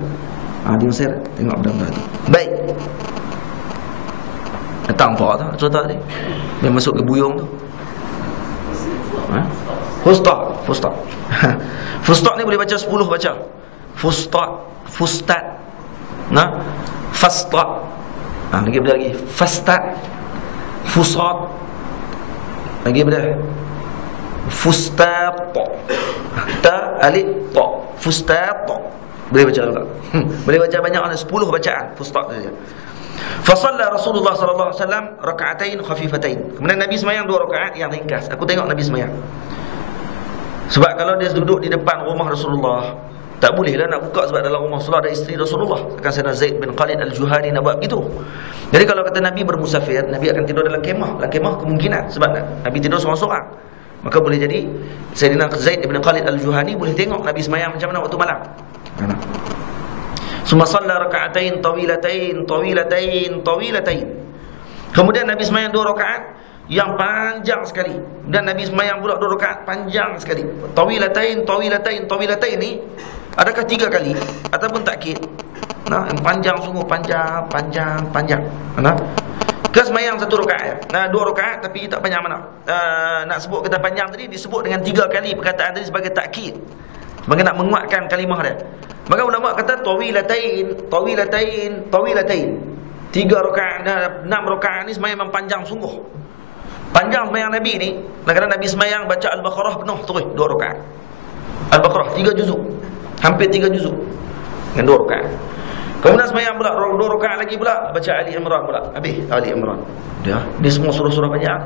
Di Mesir tengok benda-benda tu. Baik. Datang apa tu cerita tadi? Dia masuk ke buyung tu. Fustat. Fustat ni boleh baca 10 baca. Fustat. Fastat. Lagi benda lagi. Fastat. Fusat. Lagi benda. Fustat. Ta alif ta. Fustat. Boleh baca juga. Boleh baca banyak, ada 10 bacaan fustat saja. Fa shalla Rasulullah sallallahu alaihi wasallam rak'atain khafifatain. Kemudian Nabi sembahyang 2 rakaat yang ringkas. Aku tengok Nabi sembahyang. Sebab kalau dia duduk di depan rumah Rasulullah, tak bolehlah nak buka sebab dalam rumah Rasulullah ada isteri Rasulullah. Akan Sayyidina Zaid bin Khalid al-Juhani nak buat begitu. Jadi kalau kata Nabi bermusafir, Nabi akan tidur dalam kemah. Dalam kemah kemungkinan sebab Nabi tidur seorang-seorang. Maka boleh jadi Sayyidina Zaid bin Khalid al-Juhani boleh tengok Nabi sembahyang macam mana waktu malam. Summa shalla raka'atain tawilatain. Kemudian Nabi sembahyang 2 rakaat yang panjang sekali. Dan Nabi sembahyang pula 2 rakaat panjang sekali. Tawilatain ni adakah 3 kali ataupun takkid? Yang panjang sungguh, panjang. Ke sembahyang 1 rakaat. 2 rakaat tapi tak panjang mana. Nak sebut kata panjang tadi disebut dengan 3 kali perkataan tadi sebagai takkid. Sebagai nak menguatkan kalimah dia. Maka ulama kata tawilatain. 3 rakaat dan 6 rakaat ni sembahyang memang panjang sungguh. Panjang sembahyang Nabi ni, kadang-kadang Nabi sembahyang baca Al-Baqarah penuh terus 2 rakaat. Al-Baqarah 3 juzuk. Hampir 3 juzuk dengan 2 rakaat. Kemudian sembahyang pula 2 rakaat lagi pula baca Ali Imran pula. Habis Ali Imran. Dia semua surah-surah panjang.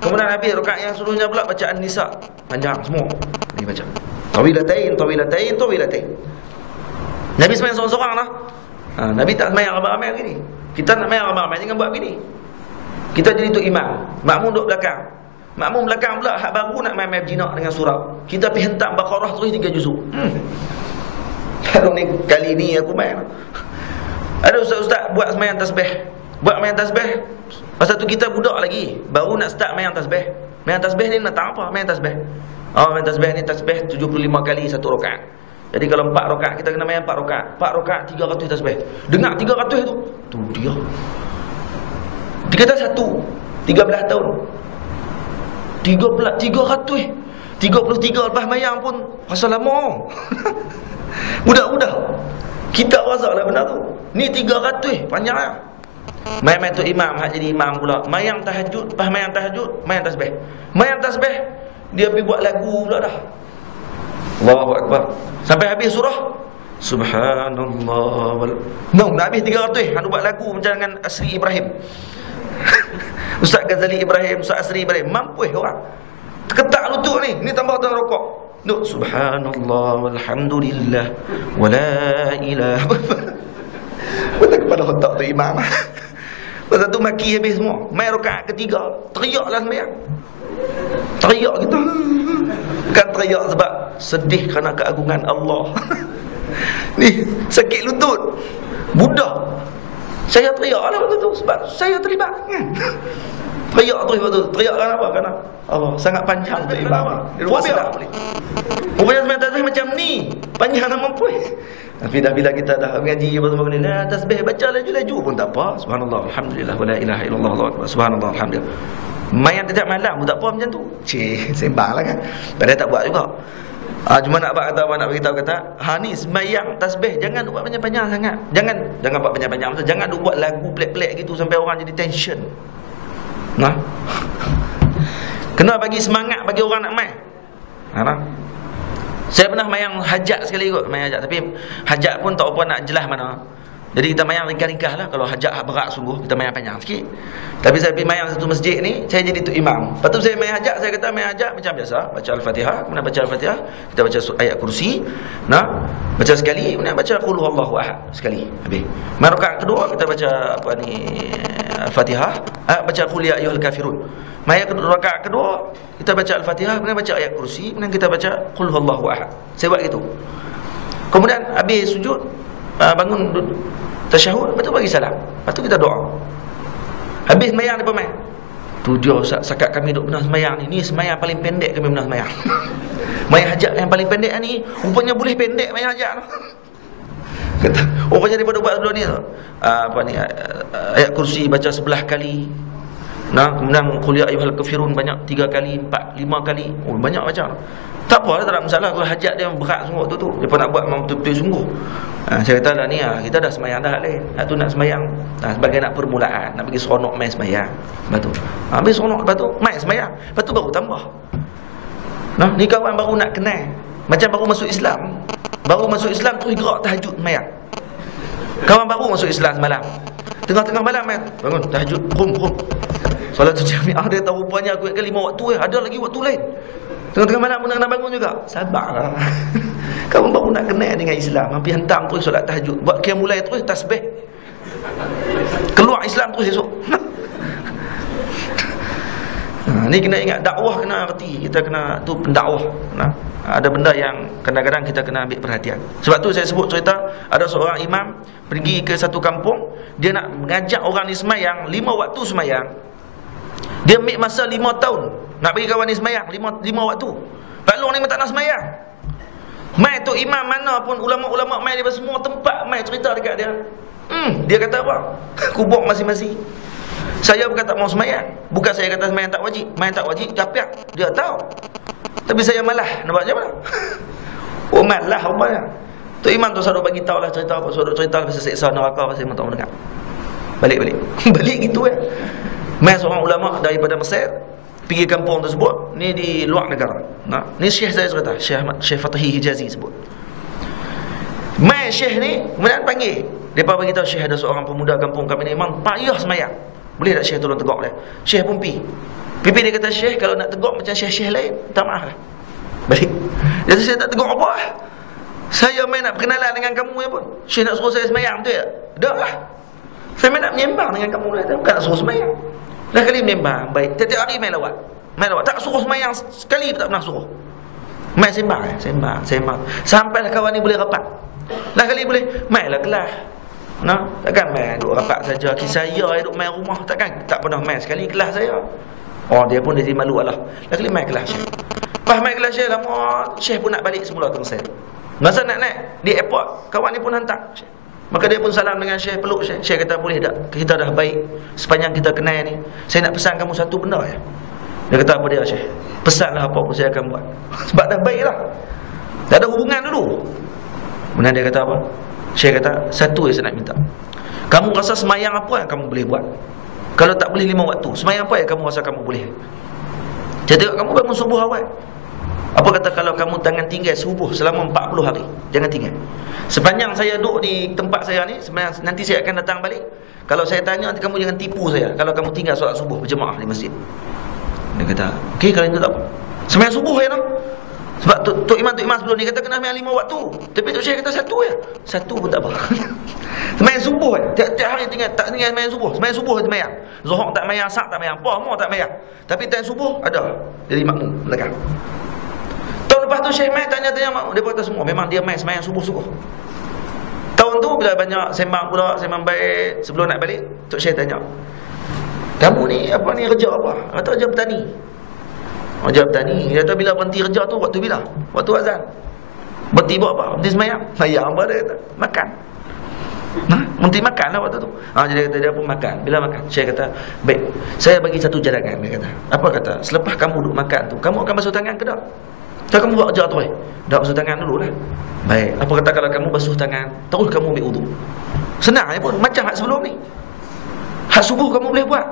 Kemudian habis rakaat yang seterusnya pula baca An-Nisa. Panjang semua. Dia baca. Tawilatain. Nabi sembahyang seorang-seorang lah. Nabi tak sembahyang ramai-ramai begini. Kita nak sembahyang ramai-ramai jangan buat begini. Kita jadi tu imam, makmum duduk belakang. Makmum belakang pula hak baru nak main jinak dengan surau. Kita pergi hentak Baqarah terus 3 juzuk. Kalau ni kali ni aku main. Ada ustaz-ustaz buat sembahyang tasbih. buat main tasbih. Masa tu kita budak lagi, baru nak start main tasbih. Main tasbih ni nak tahu apa main tasbih? Main tasbih ni tasbih 75 kali satu rakaat. Jadi kalau 4 rakaat kita kena main 4 rakaat. 4 rakaat 300 tasbih. Dengar 300 tu. Tu dia. Dia kata 13 tahun. 300. 33 lepas mayang pun rasa lama. Budak-budak. Kita rasa lah benda tu. Ni 300 panjangnya. Main-main tu imam, hak jadi imam pula. Mayang tahajud, lepas mayang tahajud, mayang tasbih. Mayang tasbih, dia pergi buat lagu pula dah. Allahu Akbar. Sampai habis surah Subhanallah. Nak habis 300. Hang buat lagu macam dengan Asri Ibrahim. Ustaz Ghazali Ibrahim, Ustaz Asri Ibrahim, mampu orang. Terketak lutut ni tambah tuan rokok. Duk subhanallah walhamdulillah wala ilaha. Betul kepada otak tu imam. Lepas tu maki habis semua. Mai rakaat ketiga, teriaklah sembahyang. Teriak kita. Bukan teriak sebab sedih kerana keagungan Allah. Ni sakit lutut. Budak. Saya teriaklah waktu tu sebab saya terlibat. Teriak terus waktu tu. Teriak kenapa? Kerana Allah sangat panjang tu imam. Dia rasa tak boleh. Rupanya sembahyang tasbih macam ni. Panjang nak mampu. Tapi dah bila kita dah mengaji bersama ni, tasbih baca laju-laju pun tak apa. Subhanallah, alhamdulillah, wala ilaha illallah, Allahu akbar. Subhanallah, alhamdulillah. Main tiap malam pun tak apa macam tu. Sembanglah kan. Padahal tak buat juga. Cuma nak buat kata apa, nak beritahu kata, ni sembahyang tasbih jangan buat panjang-panjang sangat. Jangan buat panjang-panjang. Jangan buat lagu pelik-pelik gitu sampai orang jadi tension. Nah. Kena bagi semangat bagi orang nak main. Saya pernah mayang hajat sekali kot, mayang hajat, tapi hajat pun tak apa nak jelas mana. Jadi kita mayang ringkas-ringkas lah. Kalau hajat berat sungguh, kita mayang panjang sikit. Tapi saya pergi mayang satu masjid ni, saya jadi tu imam. Lepas tu saya mayang hajat, saya kata mayang hajat macam biasa, baca Al-Fatihah, kemudian baca Al-Fatihah, kita baca ayat kursi, baca sekali, kemudian baca qul huwallahu ahad sekali. Habis. Mayang rakaat kedua kita baca Al-Fatihah, baca qul ya ayyuhal kafirun. Mayang rakaat kedua kita baca Al-Fatihah, kemudian baca ayat kursi, kemudian kita baca qul huwallahu ahad. Saya buat gitu. Kemudian habis sujud, bangun tasyahud, lepas tu bagi salam. Lepas tu kita doa. Habis sembahyang dia pemain. Tu dia Ustaz, sakat kami duk pernah sembahyang ni. Ni sembahyang paling pendek kami pernah sembahyang. Mayang hajat yang paling pendek ni, rupanya boleh pendek mayang hajat tu. Kata, rupanya daripada buat sebelum ni tu. Ayat kursi baca 11 kali. Kemudian qul ya ayyuhal kafirun banyak 3 kali, 4, 5 kali. Banyak baca. Tak apa, tak ada masalah. Kalau hajat dia berat sungguh tu. Dia pun nak buat memang betul-betul sungguh. Saya kata lah ni, kita dah semayang dah lain. Tu nak semayang sebagai nak permulaan, nak bagi seronok main semayang. Lepas tu habis seronok, lepas tu main semayang. Lepas tu baru tambah. Ni kawan baru nak kenal, macam baru masuk Islam. Baru masuk Islam terus gerak tahajud semayang. Kawan baru masuk Islam semalam, tengah-tengah malam bangun tahajud, rum. Solat jamiah dia tahu rupanya aku ingatkan 5 waktu ada lagi waktu lain. Tengah-tengah malam pun nak bangun juga. Sabarlah. Kamu baru nak kenal dengan Islam, hampir hentam terus solat tahajud, buat qiyam mulai terus tasbih. Keluar Islam terus esok. Ni kena ingat, dakwah kena erti. Kita kena tu pendakwah. Ada benda yang kadang-kadang kita kena ambil perhatian. Sebab tu saya sebut cerita, ada seorang imam pergi ke satu kampung, dia nak mengajak orang ni semayang 5 waktu semayang. Dia ambil masa 5 tahun nak bagi kawan ni semayang 5 waktu. Pak Long ni tak nak semayang. Mai tu imam mana pun, ulama-ulama mai di semua tempat mai cerita dekat dia. Dia kata apa? Kubur masing-masing. Saya bukan tak mau semayang, bukan saya kata semayang tak wajib. Semayang tak wajib, capek. Dia tahu. Tapi saya malah nak buat macam mana? Malah rupanya. Tu imam tu selalu bagi tahu lah cerita apa, selalu cerita pasal seksa neraka, pasal imam tak mau dengar. Balik. Balik gitu ya. Mai seorang ulama daripada Mesir pergi kampung tersebut, ni di luar negara. Ni syekh saya cerita, Syekh Fatahi Hijazi sebut. Mai syekh ni kemudian panggil, depa bagi tahu syekh ada seorang pemuda kampung kami ni memang payah semayang. Boleh tak syekh tolong tegak dia? Syekh pun pipi dia kata, syekh kalau nak tegak macam syekh-syekh lain, minta maaf lah. Balik. Jadi saya tak tegak apa lah. Saya main nak berkenalan dengan kamu ya pun. Syekh nak suruh saya semayang betul tak? Dah lah. Saya main nak menyembang dengan kamu lah, bukan nak suruh semayang. Dah kali menyembang, baik. Tiap-tiap hari main lawat. Tak suruh semayang sekali pun tak pernah suruh. Main sembang. Sampailah kawan ni boleh rapat. Dah kali boleh, mainlah kelas. Nah, takkan main duduk rapat saja. Kisah saya duduk main rumah, takkan tak pernah main sekali kelas saya. Oh, dia pun jadi malu lah. Dah kali main kelas Syekh. Pas main kelas Syekh lama, Syekh pun nak balik semula tengah saya. Masa nak naik di airport, kawan ni pun hantar Syekh. Maka dia pun salam dengan Syekh, peluk Syekh. Syekh kata, boleh tak? Kita dah baik sepanjang kita kenal ni. Saya nak pesan kamu satu benda ya. Dia kata, apa dia Syekh? Pesanlah apa pun saya akan buat. Sebab dah baik lah. Dah ada hubungan dulu. Kemudian dia kata apa? Syekh kata, satu yang saya nak minta. Kamu rasa semayang apa yang kamu boleh buat? Kalau tak boleh 5 waktu, semayang apa yang kamu rasa kamu boleh? Saya tengok kamu bangun subuh awal. Apa kata kalau kamu tangan tinggal subuh selama 40 hari? Jangan tinggal. Sepanjang saya duduk di tempat saya ni, nanti saya akan datang balik. Kalau saya tanya, nanti kamu jangan tipu saya kalau kamu tinggal solat subuh berjemaah di masjid. Dia kata, okey, kalau itu tak apa. Semayang subuh ya no? Sebab Tok Imam sebelum ni kata kena semayang 5 waktu. Tapi Tok Syekh kata satu ya. Satu pun tak apa. Semayang subuh kan. Tiap hari tak tinggal semayang subuh. Semayang subuh semayang. Zuhur tak semayang, Asar tak semayang, Puasa tak semayang. Tapi time subuh ada. Jadi makmum belakang. Tahun lepas tu Syekh mai tanya-tanya makmum. Dia kata semua memang dia mai semayang subuh-subuh. Tahun tu bila banyak sembang pula, sembang baik, sebelum nak balik, Tok Syekh tanya, kamu ni apa ni kerja apa? Kata kerja petani. Kerja petani. Dia kata bila berhenti kerja tu waktu bila? Waktu azan. Berhenti buat apa? Berhenti semayang. Ayam apa dia kata? Makan. Nah, berhenti makan lah waktu tu. Jadi dia kata dia pun makan. Bila makan? Syekh kata, baik, saya bagi satu jarangan. Dia kata, apa kata? Selepas kamu duduk makan tu, kamu akan basuh tangan ke tak? Tak, kamu buat kerja tu dah basuh tangan dulu lah. Baik, apa kata kalau kamu basuh tangan, terus kamu ambil wudu. Senang ya pun, macam hak sebelum ni. Hak subuh kamu boleh buat.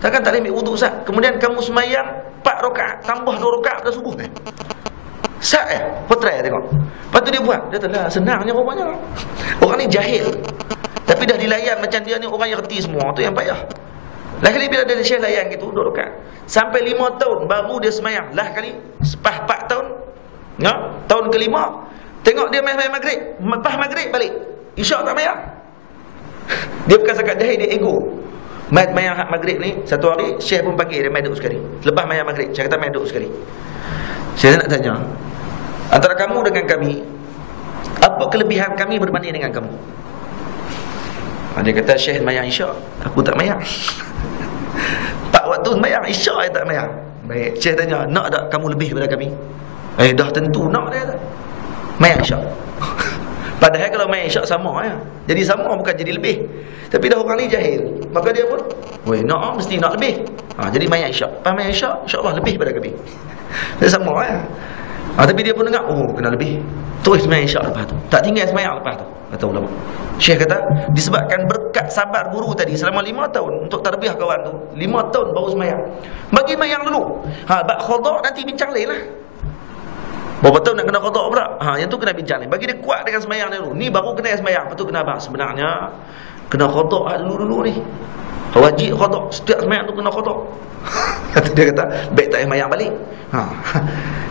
Takkan tak boleh ambil wudu sah. Kemudian kamu semayang 4 rakaat tambah 2 rakaat pada subuh kan. Sah Kau try tengok. Lepas tu dia buat. Dia kata lah, senangnya rupanya. Orang ni jahil. Tapi dah dilayan macam dia ni, orang yang reti semua. Tu yang payah. Lah kali bila dia Syekh layan gitu 2 rakaat. Sampai 5 tahun baru dia semayang. Lah kali lepas 4 tahun. Ya, tahun ke-5 tengok dia main maghrib. Lepas maghrib balik. Isyak tak mayang. Dia bukan sekat jahil, dia ego. Mayang hak maghrib ni, satu hari Syekh pun panggil dia main duduk sekali. Lepas mayang maghrib, Syekh kata main duduk sekali. Saya nak tanya, antara kamu dengan kami, apa kelebihan kami berbanding dengan kamu? Dia kata, Syekh mayang isyak, aku tak mayang. 4 waktu mayang, isyak saya tak mayang. Baik, Syekh tanya, nak tak kamu lebih daripada kami? Dah tentu nak dia kata. Mayang isyak. Padahal kalau main isyak sama ya. Jadi sama bukan jadi lebih. Tapi dah orang ni jahil. Maka dia pun, nak mesti nak lebih. Jadi main isyak. Pas main isyak, insya-Allah lebih pada kami. Dia sama ya. Tapi dia pun dengar, kena lebih. Terus main isyak lepas tu. Tak tinggal semayang lepas tu. Kata ulama. Syekh kata, disebabkan berkat sabar guru tadi selama 5 tahun untuk tarbiyah kawan tu. 5 tahun baru semayang. Bagi mayang dulu. Bak khadha nanti bincang lain lah. Berapa tahun nak kena qada pula? Yang tu kena bincang ni. Bagi dia kuat dengan semayang dia dulu. Ni baru kena semayang. Lepas tu kena abang. Sebenarnya kena qada dulu ni. Wajib qada. Setiap semayang tu kena qada. Dia kata, baik tak payah semayang balik.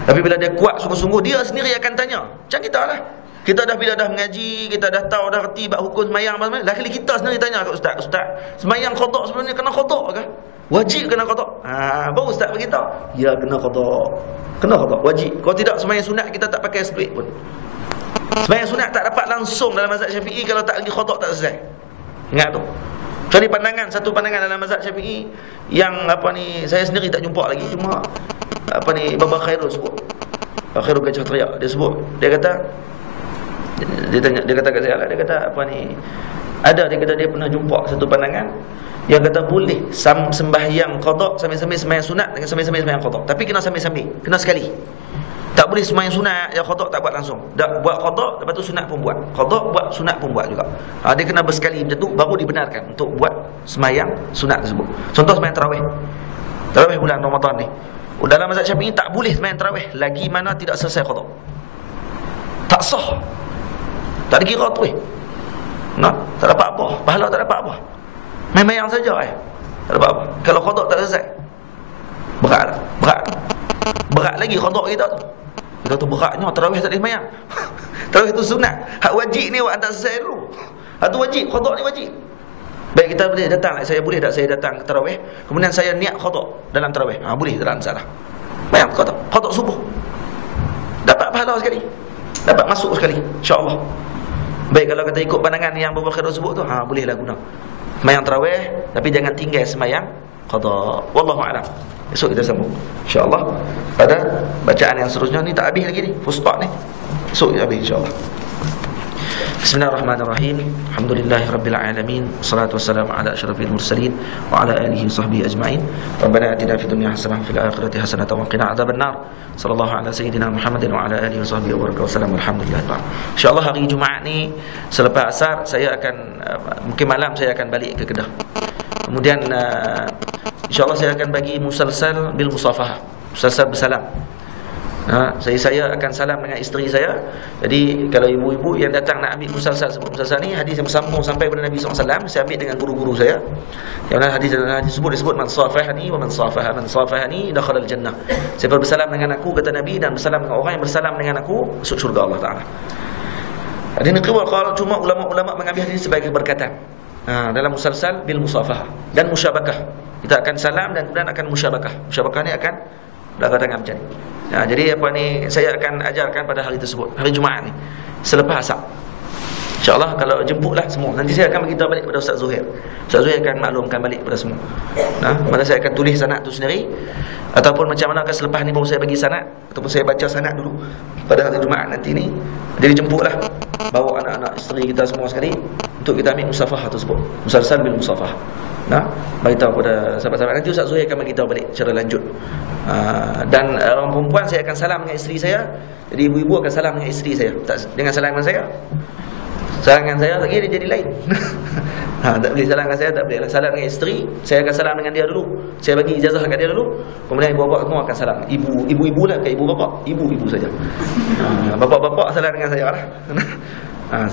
Tapi bila dia kuat sungguh-sungguh, dia sendiri akan tanya. Macam kita lah. Kita dah bila dah mengaji, kita dah tahu, dah reti bab hukum semayang apa. Lah kali kita sendiri tanya kat ustaz, ustaz, semayang qada sebelum ni kena qada ke? Wajib kena qada. Baru ustaz beritahu, ya kena qada. Kena qada, wajib. Kalau tidak semayang sunat kita tak pakai split pun. Semayang sunat tak dapat langsung dalam mazhab Syafi'i kalau tak lagi qada tak selesai. Ingat tu. Jadi satu pandangan dalam mazhab Syafi'i yang saya sendiri tak jumpa lagi, cuma Baba Khairul sebut. Khairul Gajah Teriak dia sebut. Dia kata kat saya lah, dia kata dia kata dia pernah jumpa satu pandangan yang kata boleh sembahyang qada sambil-sambil sembahyang sunat dengan sambil-sambil sembahyang qada. Tapi kena sambil-sambil, kena sekali. Tak boleh sembahyang sunat yang qada tak buat langsung. Dak buat qada lepas tu sunat pun buat. Qada buat sunat pun buat juga. Dia kena bersekali macam tu baru dibenarkan untuk buat sembahyang sunat tersebut. Contoh sembahyang tarawih. Tarawih bulan Ramadan ni. Dalam mazhab Syafi'i tak boleh sembahyang tarawih lagi mana tidak selesai qada. Tak sah. Tak dikira tu tak dapat apa, pahala tak dapat apa. Main-main saja tak dapat apa. Kalau qada tak selesai, berat lagi qada kita tu. Kita tu beratnya tarawih tak boleh sembahyang. Tarawih tu sunat. Hak wajib ni awak tak selesai dulu. Hak tu wajib, qada ni wajib. Baik, kita boleh datang, saya boleh tak saya datang ke tarawih, kemudian saya niat qada dalam tarawih. Boleh, tak ada masalah. Bayang qada subuh. Dapat pahala sekali. Dapat masuk sekali, insya-Allah. Baik, kalau kita ikut pandangan yang Abu Bakar sebut tu, bolehlah guna semayang tarawih, tapi jangan tinggal semayang qada. Wallahu a'lam. Esok kita sambung insya-Allah pada bacaan yang seterusnya. Ni tak habis lagi ni, fusta ni. Esok kita habis insya-Allah. Bismillahirrahmanirrahim. Alhamdulillahirabbil alamin. Wassalatu wassalamu ala asyrafil mursalin wa ala alihi washabbihi ajmain. Rabbana atina fid dunya hasanah wa fil akhirati hasanah wa qina adzabannar. Sallallahu ala sayyidina Muhammadin wa ala alihi washabbihi wa wasallam. Alhamdulillah. Insyaallah hari Jumaat ni selepas asar saya akan mungkin malam saya akan balik ke Kedah. Kemudian insyaallah saya akan bagi musalsal bil musafahah. Musalsal bersalam. Saya akan salam dengan isteri saya. Jadi kalau ibu-ibu yang datang nak ambil musalsal sebut musalsal ni, hadis yang bersambung sampai kepada Nabi SAW, saya ambil dengan guru-guru saya. Yang mana hadis disebut man safahani wa man safahani dakhala al-jannah. Siapa bersalam dengan aku, kata Nabi, dan bersalam dengan orang yang bersalam dengan aku, masuk syurga Allah Taala. Hadis ni kalau cuma ulama-ulama mengambil hadis sebagai berkatan. Dalam musalsal bil musafahah dan musyabakah. Kita akan salam dan kemudian akan musyabakah. Musyabakah ni akan belakang tangan macam ni. Jadi apa ni saya akan ajarkan pada hari tersebut, hari Jumaat ni selepas asar. InsyaAllah kalau jemputlah semua. Nanti saya akan beritahu balik kepada Ustaz Zuhair. Ustaz Zuhair akan maklumkan balik kepada semua. Mana saya akan tulis sanad tu sendiri, ataupun macam mana selepas ni baru saya bagi sanad, ataupun saya baca sanad dulu pada hari Jumaat nanti ni. Jadi jemputlah, bawa anak-anak isteri kita semua sekali untuk kita ambil musafahah tersebut. Musalsal bil musafahah. Beritahu kepada sahabat-sahabat. Nanti Ustaz Zuhair akan beritahu balik secara lanjut. Dan orang perempuan saya akan salam dengan isteri saya. Jadi ibu-ibu akan salam dengan isteri saya. Dengan salam dengan saya. Salam dengan saya lagi dia jadi lain. Tak boleh salam dengan saya, tak boleh. Salam dengan isteri, saya akan salam dengan dia dulu. Saya bagi ijazah kat dia dulu. Kemudian ibu-bapa semua akan salam. Ibu-ibu lah, bukan ibu-bapa. Ibu-ibu saja. Bapa-bapa salam dengan saya lah.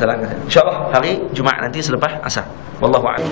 Salam dengan saya. InsyaAllah hari Jumaat nanti selepas asar. Wallahu a'lam.